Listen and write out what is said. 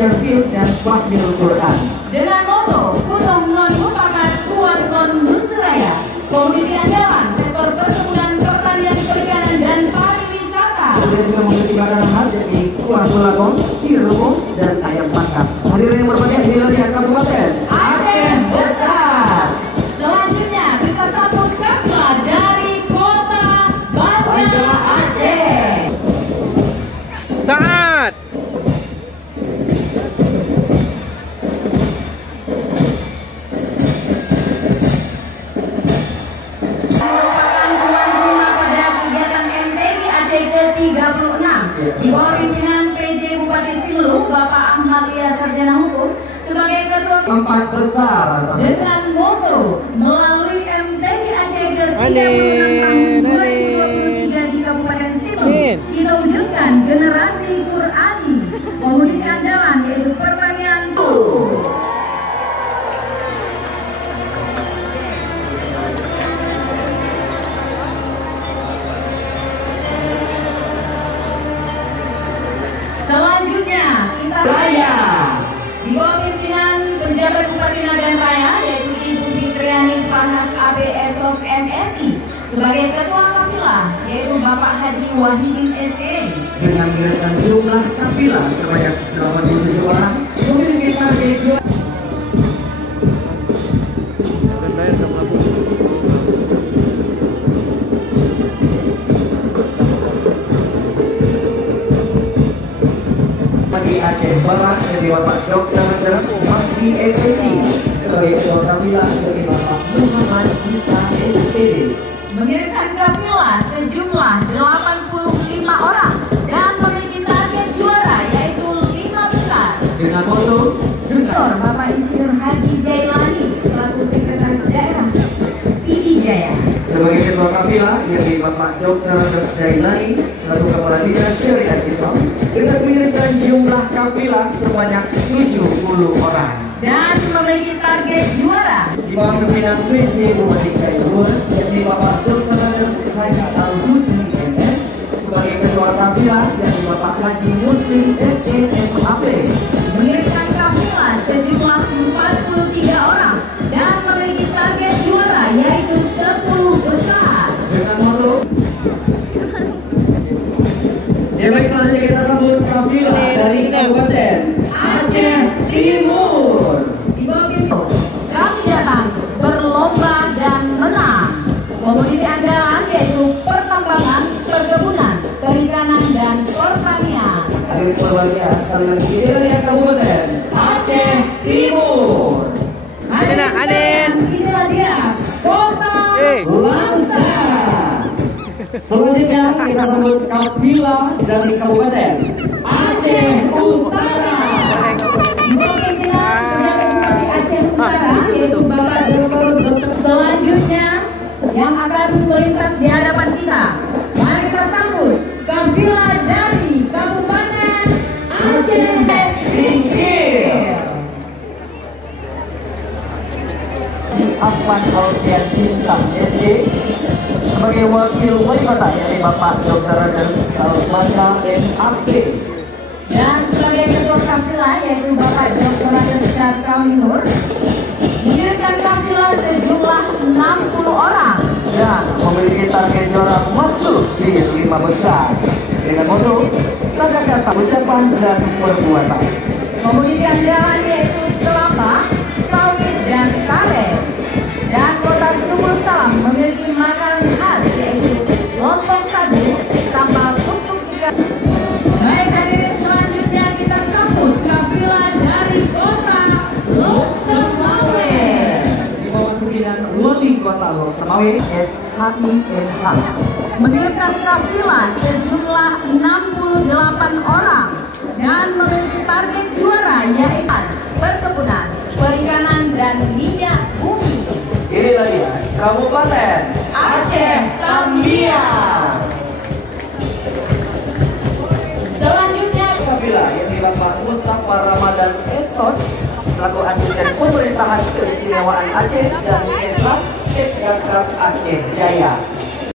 Syarfil dan Wakil Quran. Dengan moto Kutong Non Mufakat Kuat Non Nusraya, Komoditi Andalan, sektor perkebunan, pertanian, perikanan, dan pariwisata. Kemudian juga memiliki makanan khas seperti kuah selagong, sirupung, dan ayam tangkap. Hadirin yang berbahagia di wilayah Kabupaten Aceh Besar. Selanjutnya kita sambut Kapla dari Kota Banda Aceh. Saat ke-36 di bawah pimpinan PJ Bupati Simelu Bapak Ahmad Sarjana Hukum sebagai ketua Empat Besar dengan moto melalui MTQ Aceh ke-36 tahun 2023 di Kabupaten Simelu kita wujudkan generasi Qurani komoditi andalan yaitu pertanian. Selanjutnya kita Raya di bawah pimpinan penjabat Bupati Nagan Raya yaitu Ibu Fitriani Panas ABSOS MSI sebagai ketua kafilah yaitu Bapak Haji Wahidin SE dengan mengirimkan jumlah kafilah sebanyak 87 orang memiliki target jual. Aceh Barat dari Bapak Dr. Mahdi Effendi sebagai ketua kafilah dari Bapak Muhammad Isa SPD mengirimkan kafilah sejumlah 85 orang dan memiliki target juara yaitu 5 besar dengan moto Dr. Bapak Insinyur Haji Jailani selaku Sekretaris Daerah PD Jaya sebagai ketua kafilah yakni Bapak Dr. Jailani selaku Kepala Dinas Syariat Islam dengan mengirimkan jumlah kafilah sebanyak 70 orang dan memiliki target juara di bawah pimpinan PJ Bupati Kailus yakni Bapak Dr. Haji Al-Hudi MS sebagai ketua kafilah yakni Bapak Haji Muslim SMAP mengirimkan kafilah sejumlah 43 orang dan memiliki target juara yaitu 10 besar dengan moto. Ya baik, selanjutnya kita sambut kafilah dari Kabupaten Aceh Timur. Di bawah pintu kami datang berlomba dan menang. Komoditi andalan yaitu pertambangan, perkebunan, perikanan, dan pertanian. Hadirin berbahagia sekali lagi di wilayah Kabupaten Aceh Timur. Anin. Inilah dia Kota Langsa. Selanjutnya kita sambut kafilah dari Kabupaten Aceh Utara. Aceh Utara yaitu Bapak Dr. Selanjutnya yang akan melintas di hadapan kita. Mari kita sambut kafilah dari Kabupaten Aceh Singkil. Afwan Alfian Bintang SC sebagai wakil wali kota yakni Bapak Dr. Al-Manda MAP dan sebagai ketua kafilah yaitu yaitu Bapak Dr. Syah Kaminur, mengirimkan kafilah sejumlah 60 orang dan memiliki target juara masuk di 5 besar dengan moto sadar kata ucapan dan perbuatan. komoditi andalan yaitu kelapa, sawit, dan karet. Dan kota Sumur Salam memiliki makanan khas yaitu lontong sagu tambah pupuk ikan. Baik, hadirin, selanjutnya kita sambut kafilah dari kota Loksemawe. Di bawah pimpinan Wali Kota Loksemawe SHIMH Mengirimkan kafilah sejumlah 68 orang dan memiliki target juara yaitu perkebunan, perikanan, dan minyak bumi. Inilah dia Kabupaten Aceh Tamiang. Selanjutnya Kafilah yang Bapak Mustafa Ramadan Esos selaku asisten pemerintahan keistimewaan Aceh dan Eslam Sekretaris Aceh Jaya